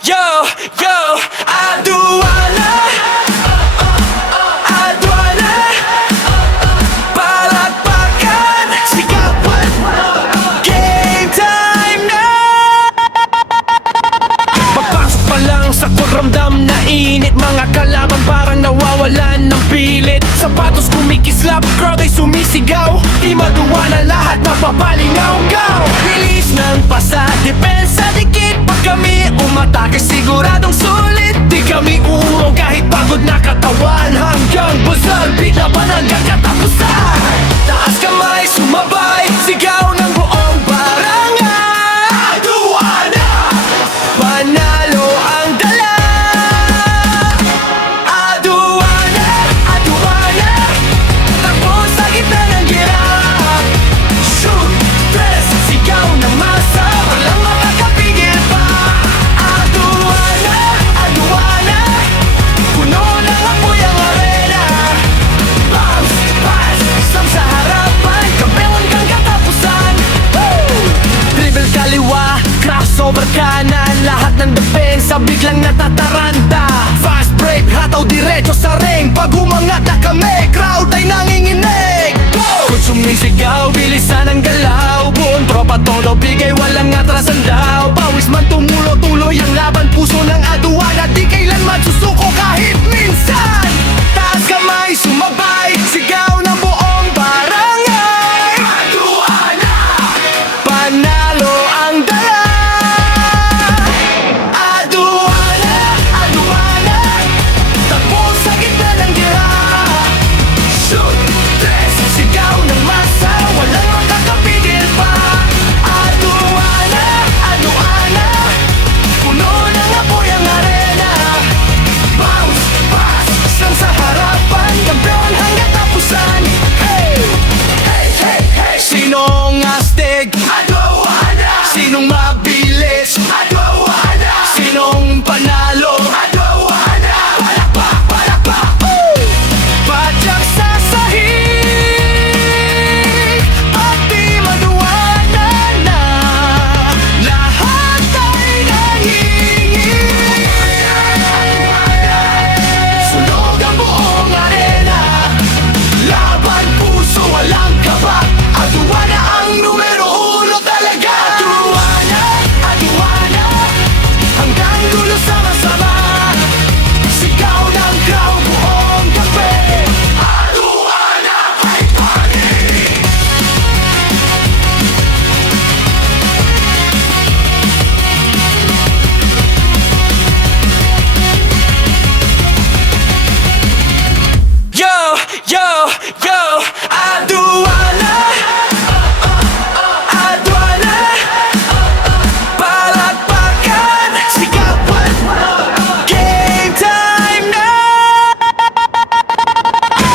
yo, yo, aduana, aduana, palakpakan, sigawan, game time na. Pagpasok pa lang sa kuramdam na init, mga kalaban parang nawawalan ng pilit. Sapatos kumikislap, crowd ay sumisigaw, di maduwa na lahat mapapalingaw-gaw. Release ng pasa, depensa, dikit. Pag kami umatake, siguradong sulit. Di kami uurong kahit pagod na katawan. Hanggang basal, beat laban hanggang katapusan. Taas kamay, sumabay, sigaw ng buong barangay. Aduana, panalo ang dala. Aduana, aduana, takbo sa gitna ng gira. Shoot, press, sigaw ng masa, walang makakapigil pa. Aduana, aduana, puno ng apoy ang arena. Bounce, pass, sam sa harapan, kampeon hanggang katapusan. Dribble kaliwa, crossover kanan, lahat ng depensa biglang natataranta. Fast break, hataw diretso sa ring. Pag umangat na kami, crowd ay nanginginig. Kung sumisigaw, bilisan ang galaw. Buong tropa tono, bigay walang atrasan daw. Pawis man tumulo, tuloy ang laban. Puso ng aduana, di kailanman susuko kahit minsan. Taas kamay, sumabay, sigaw ng buong barangay. Aduana, panalo ang dala. Aduana, aduana, takbo sa gitna ng gira. Shoot, tres, sigaw ng masa, walang makakapigil pa. Aduana, aduana, puno ng apoy ang arena. Bounce, pass, sang sa harapan, kampeon hanggang tapusan. Hey, hey, hey, hey. Sinong astig? Aduana. Sinong mabilis? Aduana. Sinong panalo? Aduana. Palakpak, palakpak. Padyak sa sahig at di maduwana na. Lahat ay nangingin. Sunog ang buong arena. Laban, puso, walang kaba. Aduana ang numero uno talaga. Aduana, aduana, hanggang dulo sama-sama. Sigaw ng crowd, buong kape. Aduana, ay panig. Yo, yo, yo, aduana, aduana, palakpakan, sigawan, game time na.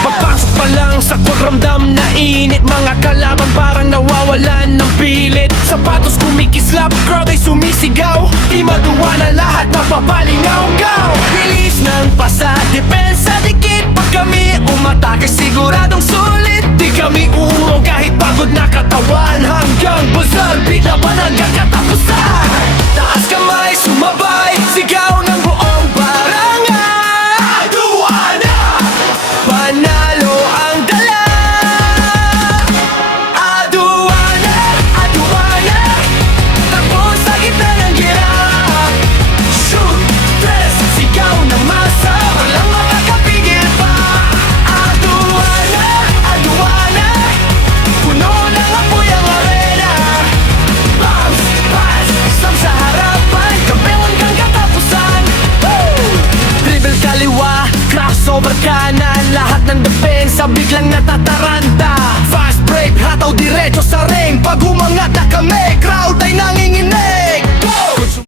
Pagpasok pa lang sa kuramdam na init, mga kalaban parang nawawalan ng pilit. Sapatos kumikislap, crowd ay sumisigaw, di maduwa na lahat mapapalingaw-gaw. Release ng pasa, depensa, dikit. Pag kami umatake, siguradong sulit. Di kami uurong kahit pagod na katawan. Hanggang basal, beat laban hanggang katapusan. Taas kamay, sumabay, sigaw ng buong barangay. Aduana, panalo ang dala. Aduana, aduana, takbo sa gitna ng gira. Shoot, press, sigaw ng masa, walang makakapigil pa. Aduana, aduana, puno ng apoy ang arena. Bounce, pass, sam sa harapan, kampeon hanggang katapusan. Dribble kaliwa, crossover kanan, lahat ng depensa biglang natataranta. Fast break, hataw diretso sa ring. Pag umangat na kami,